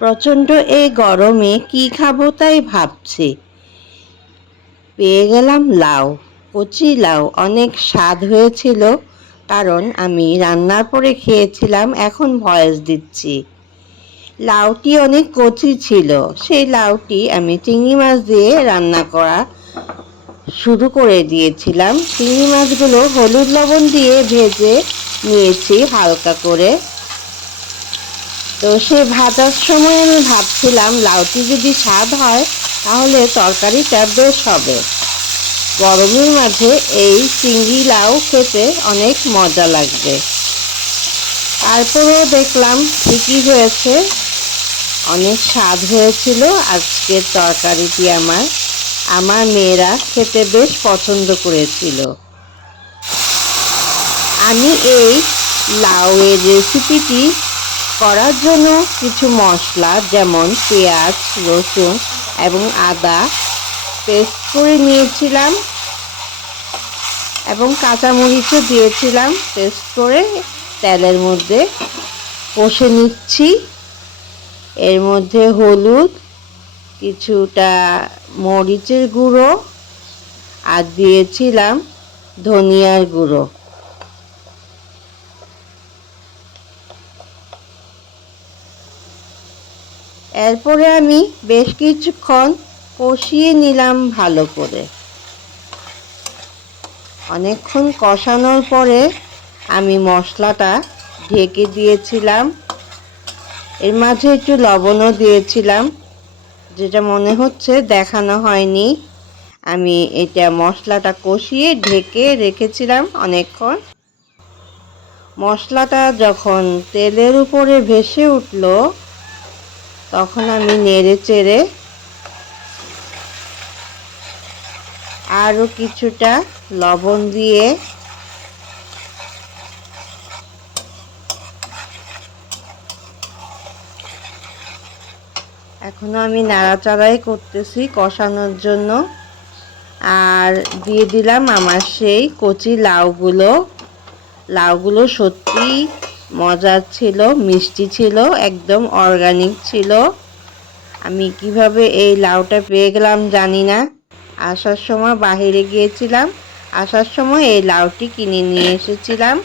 প্রচণ্ড এই গরমে কি খাব তাই ভাবছি। পেয়ে গেলাম লাউ, কচি লাউ, অনেক স্বাদ হয়েছিল, কারণ আমি রান্নার পরে খেয়েছিলাম, এখন ভয়েস দিচ্ছি। লাউটি অনেক কচি ছিল, সেই লাউটি আমি চিংড়ি মাছ দিয়ে রান্না করা শুরু করে দিয়েছিলাম। চিংড়ি মাছগুলো হলুদ লবণ দিয়ে ভেজে নিয়েছি হালকা করে। তো সে ভাজার সময় আমি ভাবছিলাম লাউটি যদি স্বাদ হয়, তাহলে তরকারিটা বেশ হবে। গরমের মাঝে এই চিংড়ি লাউ খেতে অনেক মজা লাগবে। তারপরেও দেখলাম ঠিকই হয়েছে। অনেক স্বাদ হয়েছিল আজকের তরকারিটি আমার। আমার মেয়েরা খেতে বেশ পছন্দ করেছিল। আমি এই লাউয়ের রেসিপিটি করার জন্য কিছু মশলা, যেমন পেঁয়াজ, রসুন এবং আদা পেস্ট করে নিয়েছিলাম এবং কাঁচামরিচও দিয়েছিলাম। পেস্ট করে তেলের মধ্যে কষে নিচ্ছি। এর মধ্যে হলুদ, কিছুটা মরিচের গুঁড়ো আর দিয়েছিলাম ধনিয়ার গুঁড়ো। এরপরে আমি বেশ কিছুক্ষণ কষিয়ে নিলাম ভালো করে। অনেকক্ষণ কষানোর পরে আমি মশলাটা ঢেকে দিয়েছিলাম। এর মাঝে একটু লবণও দিয়েছিলাম। যেটা মনে হচ্ছে দেখানো হয়নি। আমি এটা মশলাটা কষিয়ে ঢেকে রেখেছিলাম অনেকক্ষণ। মশলাটা যখন তেলের উপরে ভেসে উঠল তখন আমি নেড়ে চেড়ে আরও কিছুটা লবণ দিয়ে এখনও আমি নাড়াচাড়াই করতেছি কষানোর জন্য। আর দিয়ে দিলাম আমার সেই কচি লাউগুলো। লাউগুলো সত্যি মজার ছিল, মিষ্টি ছিল, একদম অর্গানিক ছিল। আমি কীভাবে এই লাউটা পেয়ে গেলাম জানি না। আসার সময় বাহিরে গিয়েছিলাম, আসার সময় এই লাউটি কিনে নিয়ে এসেছিলাম।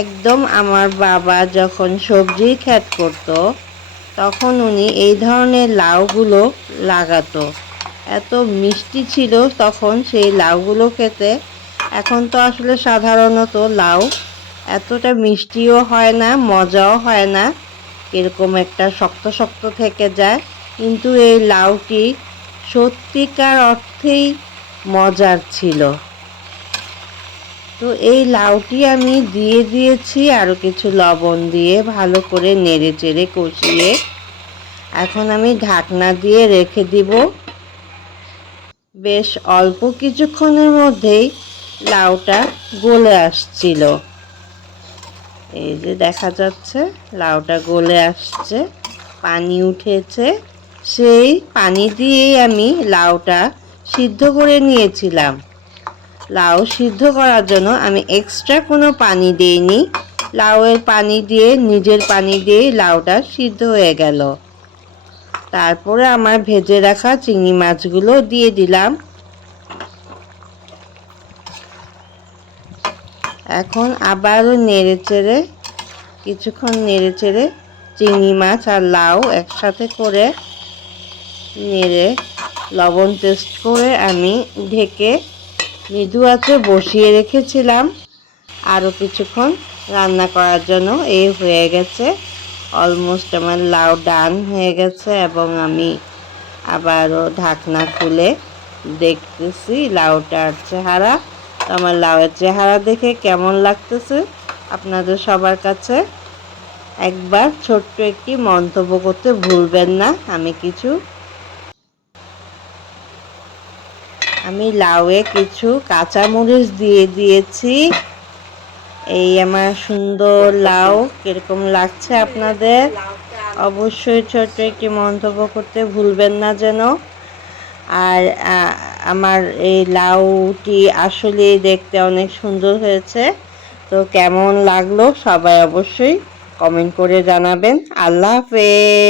একদম আমার বাবা যখন সবজির খ্যাত করতো, তখন উনি এই ধরনের লাউগুলো লাগাতো। এত মিষ্টি ছিল তখন সেই লাউগুলো খেতে। এখন তো আসলে সাধারণত লাউ এতটা মিষ্টিও হয় না, মজাও হয় না, এরকম একটা শক্ত শক্ত থেকে যায়। কিন্তু এই লাউটি সত্যিকার অর্থেই মজার ছিল। তো এই লাউটি আমি দিয়ে দিয়েছি আরও কিছু লবণ দিয়ে ভালো করে নেড়ে চেড়ে কষিয়ে। এখন আমি ঢাকনা দিয়ে রেখে দিব। বেশ অল্প কিছুক্ষণের মধ্যেই লাউটা গলে আসছিল। এই যে দেখা যাচ্ছে, লাউটা গলে আসছে, পানি উঠেছে। সেই পানি দিয়েই আমি লাউটা সিদ্ধ করে নিয়েছিলাম। লাউ সিদ্ধ করার জন্য আমি এক্সট্রা কোনো পানি দিইনি। লাউয়ের পানি দিয়ে, নিজের পানি দিয়ে লাউটা সিদ্ধ হয়ে গেল। তারপরে আমার ভেজে রাখা চিংড়ি মাছগুলো দিয়ে দিলাম। এখন আবারও নেড়ে চেড়ে, কিছুক্ষণ নেড়ে চেড়ে চিংড়ি মাছ আর লাউ একসাথে করে নেড়ে লবণ টেস্ট করে আমি ঢেকে মৃদু আছে বসিয়ে রেখেছিলাম। আরও কিছুক্ষণ রান্না করার জন্য এই হয়ে গেছে। অলমোস্ট আমার লাউ ডান হয়ে গেছে এবং আমি আবারও ঢাকনা খুলে দেখতেছি লাউটার চেহারা। আমার লাউয়ের চেহারা দেখে কেমন লাগতেছে আপনাদের সবার কাছে? একবার ছোট্ট একটি মন্তব্য করতে ভুলবেন না, আমি কিছু। আমি লাউয়ে কিছু কাঁচামরিচ দিয়ে দিয়েছি। এই আমার সুন্দর লাউ, কীরকম লাগছে আপনাদের? অবশ্যই ছোট্ট একটি মন্তব্য করতে ভুলবেন না যেন। আর আমার এই লাউটি আসলে দেখতে অনেক সুন্দর হয়েছে। তো কেমন লাগল সবাই অবশ্যই কমেন্ট করে জানাবেন। আল্লাহ হাফেজ।